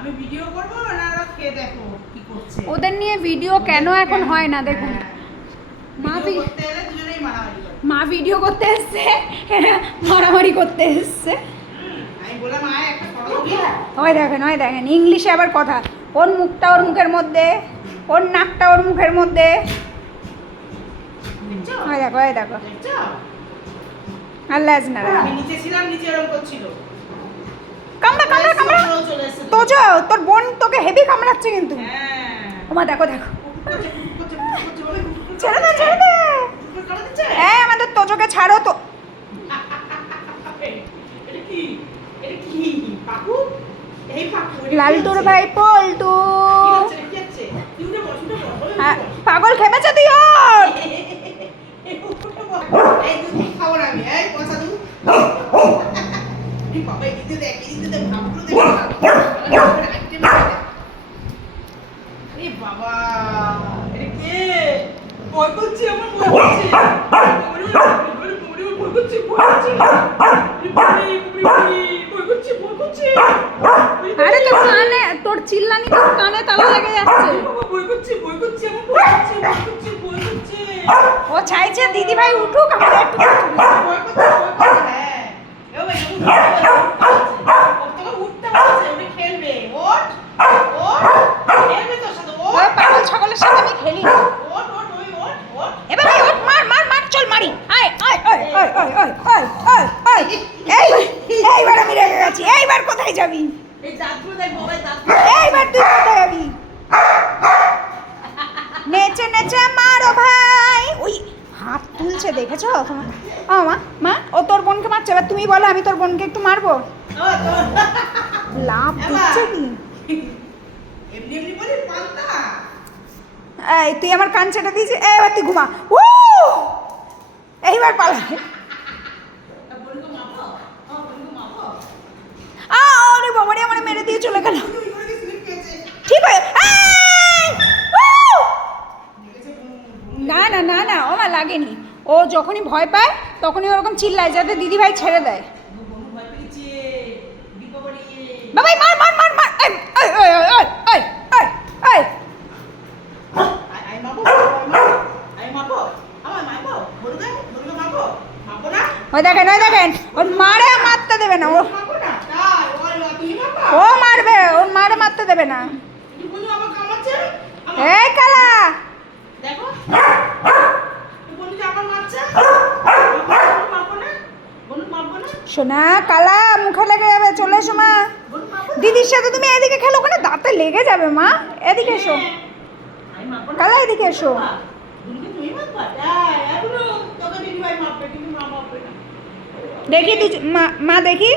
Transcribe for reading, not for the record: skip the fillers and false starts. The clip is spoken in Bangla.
আমি ভিডিও করব না ওরা খেয়ে দেখো কি করছে। ওদের নিয়ে ভিডিও কেন এখন হয় না দেখুন। মা ভিডিও করতে এলে দুজনেই মারামারি করে। মা ভিডিও করতে এসছে, মারামারি করতে এসছে। আমি বললাম আয় একটা ফটো দিবি। ওই দেখেন ইংলিশে আবার কথা। ওর মুখটা ওর মুখের মধ্যে, ওর নাকটা ওর মুখের মধ্যে। দেখছো? ওই দেখো দেখছো? আর লেজ নাড়া। আমি নিচে ছিলাম, নিচে এরকম করছিল। কামড়া ও চলে এসেছে। তোজো, তোর বোন তোকে হেভি কামড়াচ্ছে কিন্তু। হ্যাঁ। ওমা দেখো করছে, বলে ছেড়ে দে কুকুর কামড়ে দিচ্ছে? এই আমাদের তোজোকে ছাড়ো তো। এটা কি? এটা কি? পাখু? এই পাখু। লালটুর ভাই পল্টু। কি হচ্ছে? কি হচ্ছে? তুই উঠে বস, উঠে বস, বলে উঠে হ্যাঁ, বস। পাগল খেপেছে তুই ওর। এই উঠে বস। এই দুধ খাবো না আমি, এই পয়সা দু। এই বাবা, এদিকে দেখ, এদিকে দেখ, ভাবলো দেখ। আরে বাবা, এটা কে? ভয় করছে, আমার ভয় করছে। ভয় করছে, ভয় করছে। ভয় করছে। আরে তোর কানে, তোর চিল্লানি তোর কানে তালা লেগে যাচ্ছে। বাবা, ভয় করছে, আমার ভয় করছে। ও চাইছে দিদি ভাই উঠুক, আমাদের একটু ভয় করছে, হ্যাঁ। এও ভাই, ওর তোকে উঠতে বলছে, উনি খেলবে। ওঠ, খেলবে তোর সাথে, ওই পাগল ছাগলের সাথে আমি খেলি না। ওঠ। এবার ভাই ওঠ, মার চল মারি। এইবার আমি রেগে গেছি। এইবার কোথায় যাবি? এই দাঁতগুলো দেখ, বাবা, দাঁত। এইবার তুই কোথায় যাবি? নেচে মারো ভাই। ওই হাত তুলছে দেখেছো তোমার? ও মা ও তোর বোনকে মারছে। এবার তুমি বলো, আমি তোর বোনকে একটু মারবো। লাভ দিচ্ছে কি? এমনি বলি পান্তা। এই তুই আমার কান চেটে দিয়েছিস। এবার তুই ঘুমা। এইবার পালা। বলবো মামা, মামা। আরে বাবা রে, আমার মেরে দিয়ে চলে গেল। ওই স্লিপ খেয়েছে। ঠিক আছে। না ও মা লাগেনি। ও যখনই ভয় পায় তখনই ওরকম চিল্লায় যাতে দিদি ভাই ছেড়ে দেয়। বনু ভয় পেয়েছে, বিপবরি। বাবাই মার। এই আই মারবো, আমার মারবো, বলু মারবো না। ওই দেখেন ওর মারে মারতে দেবে না। মারবো না, তাই, তুই মারবা? ও মারবে, ওর মারে মারতে দেবে না। তুই বলু আমার কামাচ্ছে। এই কালা, দেখো, তুই বলু যে আমার মারছে। বনু মারবো না। সোনা কালা, মুখে লেগে যাবে। চলে এসো মা। বনু মারবো না। দিদির সাথে তুমি এদিকে খেলো, ওখানে দাঁতে লেগে যাবে। মা এদিকে এসো। আমি মারবো না। কালা এদিকে এসো। বনুকে তুমি মারবা? তাই, আর বলু তোকে দিদি ভাই মারবে, কিন্তু মা মারবে না। দেখি তুই মা দেখি।